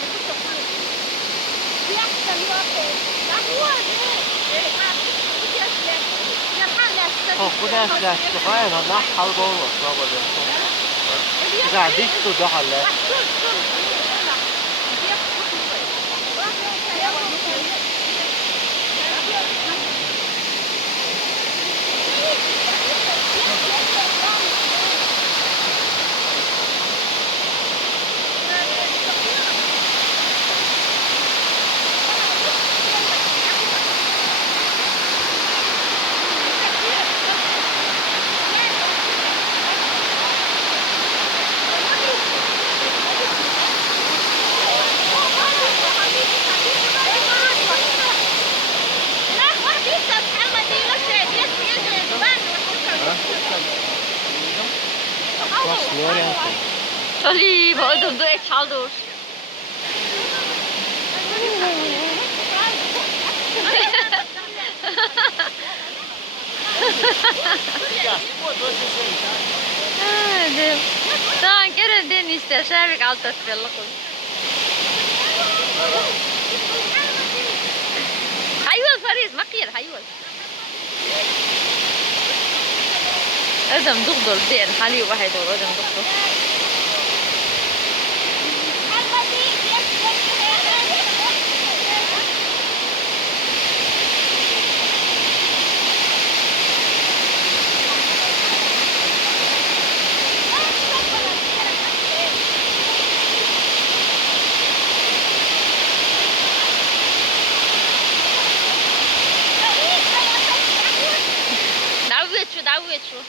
你不懂事。别跟我背，那我这不就是要看来是 خوب است دست قاعد نه حال بابا بابا ده قاعد يشتو ده حلا Nasıl öğrensin? Ali ödümde et çaldır. Hadi. Tamam gel den işte şerik alt etmeli kız. Hayvan Faris makir hayvan. أدم دغدغ دير حالي واحد وأدم دغدغ دعوت شو